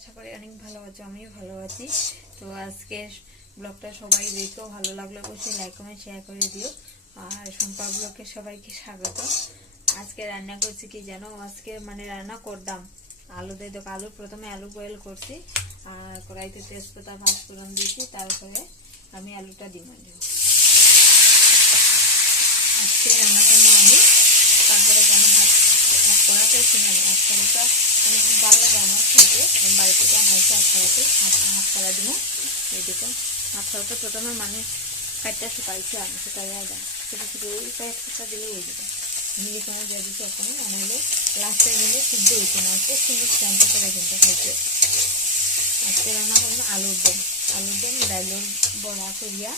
আশা করি অনেক ভালো আছো, আমিও ভালো আছি। তো আজকে ব্লগটা সবাই দেখো, ভালো লাগলে অবশ্যই লাইক কমেন্ট শেয়ার করে দিও। আর সম্পা ব্লগের সবাইকে স্বাগত। আজকে রান্না করছি কি জানো, আজকে মানে রান্না করলাম আলু দিয়ে। তো আলু প্রথমে আলু বয়েল করছি আর কড়াইতে তেজপাতা ভাজ ফোড়ন দিয়েছি, তারপরে আমি আলুটা দিব। আজকে রান্না করবো আমি, তারপরে যেন হাত করাতে শুনে না আজকালটা মানে খুব ভালো লাগে আমার খেতে। বাড়ি থেকে আনা হয়েছে হাত করা দিব। এই দেখুন হাত করাতে প্রথমে মানে কাটটা শুকাইছি, আমি শুকাইয়া দেয় ছোটো ছোটো একটা দিলে হয়ে যাবে। আমি এখানে দিয়ে দিচ্ছি ওখানে আনাইলে লাস্টে নিলে সিদ্ধ হইতো না, খুব সুন্দর স্ট্যান্ডটা করে কিন্তু খাইতে। আজকে রান্না করবো আলুর দম ডাইলের বড়া করিয়া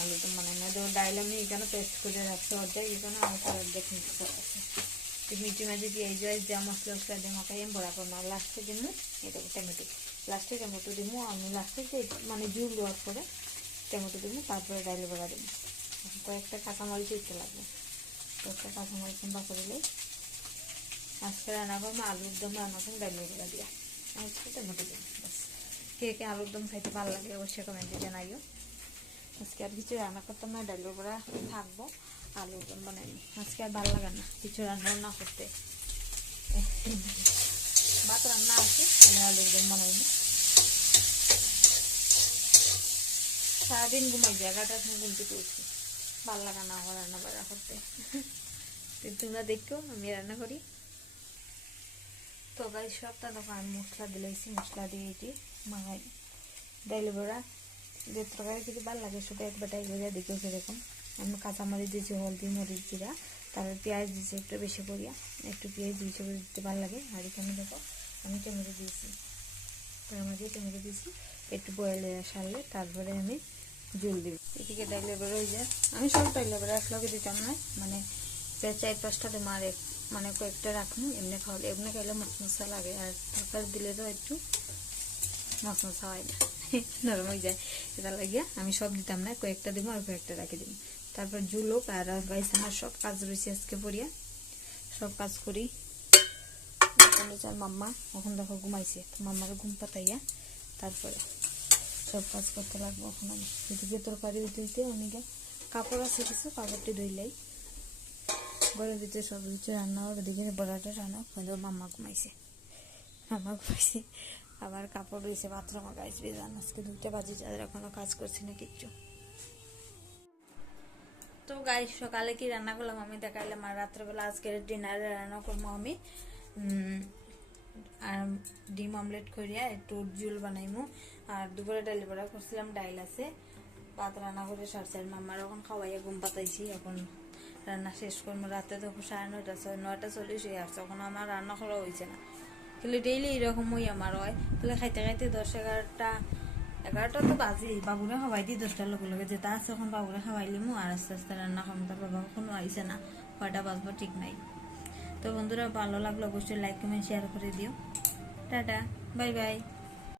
আলুর দম বানাই না। তো ডাইল আমি এখানে পেস্ট করে রাখছি অর্ধেক, এখানে আমাকে অর্ধেক মিক্স করা আছে। মিটি মাঝে দিয়ে যা মশলা মশলা দিয়ে মাখাই আমি বড়া করবো। আর লাস্টে দিন এটা টমেটো, লাস্টে টমেটো দিব আমি। লাস্টে যে মানে জুল দেওয়ার পরে টমেটো দিব, তারপরে ডাইলে বড়া দেবো। কয়েকটা কাঁচামরিচ দিতে লাগবে, কয়েকটা কাঁচামরিচ বা করলে আজকে রান্না করবো আলুর দম রান্না করবো ডাইলে বড়া দিয়া। আজকে টমেটো দেবো বাস। কে কে আলুর দম খাইতে ভালো লাগে অবশ্যই কমেন্টে জানাইও। আজকে আর কিছু রান্না করতাম না, ডাইলে বড়া থাকবো, আলুর দম বানাইনি। আজকে আর ভালো লাগে না কিছু রান্না করতে, ভাত রান্না আছে তাহলে আলুর দম বানাইনি। সারাদিন ঘুমাই যায়, 11টার সময় ঘুম থেকে উঠছি, ভালো লাগে না আমার রান্না বান্না করতে। তোমরা দেখো আমি রান্না করি। তো গাই সবটা দেখো আমি মশলা দিলেছি, মশলা দিয়ে এটি মাখাই ডাইলে বড়া। যে তরকারি কিছু ভালো লাগে সেটা একবারটাই করে দেখেও সেরকম। আমি কাঁচামরিচ দিয়েছি, হলদি মরিচ জিরা, তারপর পেঁয়াজ দিয়েছি একটু বেশি করিয়া, একটু পেঁয়াজ দিয়েছি করে দিতে ভালো লাগে। আর এখানে দেখো আমি টমেটো দিয়েছি, টমেটো দিয়েছি একটু বয়েল সারলে তারপরে আমি জল দিব। এদিকে ডাইলে বেরো হয়ে যায়। আমি সব ডাইলে বেরো একলগে দিতাম না, মানে 4-5টা দেবো আর মানে কয়েকটা রাখুন। এমনি খাওয়ালে এমনি খাইলে মশমশা লাগে, আর তরকারি দিলে তো একটু মশমশা হয় না, নরম হয়ে যায়। এটা লাগিয়া আমি সব দিতাম না, কয়েকটা দেবো আর কয়েকটা রাখি দিব। তারপর জুলোক আর গাইস আমার সব কাজ রয়েছে আজকে পড়িয়া, সব কাজ করি। মাম্মা এখন দেখো ঘুমাইছে, তো মাম্মার ঘুম পাতাইয়া তারপরে সব কাজ করতে লাগবো। এখন আমি এদিকে তরকারি দিতে অনেকে কাপড় আছে কিছু, কাপড়টি ধুইলাই ঘরের ভিতরে সব কিছু রান্না হবে। ওদিকে বড়াটা রান্না কিন্তু মাম্মা ঘুমাইছে, আবার কাপড় রয়েছে বাথরুমে গাইস বেজান। আজকে 2টা বাজে, যাদের এখনো কাজ করছি না কিচ্ছু। তো গাইস সকালে কি রান্না করলাম আমি দেখাইলাম, আর রাত্রেবেলা আজকের ডিনারে রান্না করবো আমি আর ডিম অমলেট করিয়া একটু জুল বানাইমু। আর দুপুরে ডাইল বড়া করছিলাম, ডাইল আছে, ভাত রান্না করে সারছি। আর মাম্মার এখন খাওয়াইয়া ঘুম পাতাইছি, এখন রান্না শেষ করবো। রাতে তো 9:30 চল্লিশ হয়ে আসছে, এখন আমার রান্না করা হয়েছে না। তাহলে ডেইলি এরকমই আমার হয়, তাহলে খাইতে খাইতে 10-11টা তো বাজেই। বাবুরে খাওয়াই দিই 10টার লগে যেটা আছে, এখন বাবুরে খাওয়াইলিমু আর আস্তে আস্তে রান্না খাবো। তারপর বাবা কোনো আইসে না, কয়টা বাজবো ঠিক নাই। তো বন্ধুরা ভালো লাগলো অবশ্যই লাইক কমেন্ট শেয়ার করে দিও। Tata, bye bye.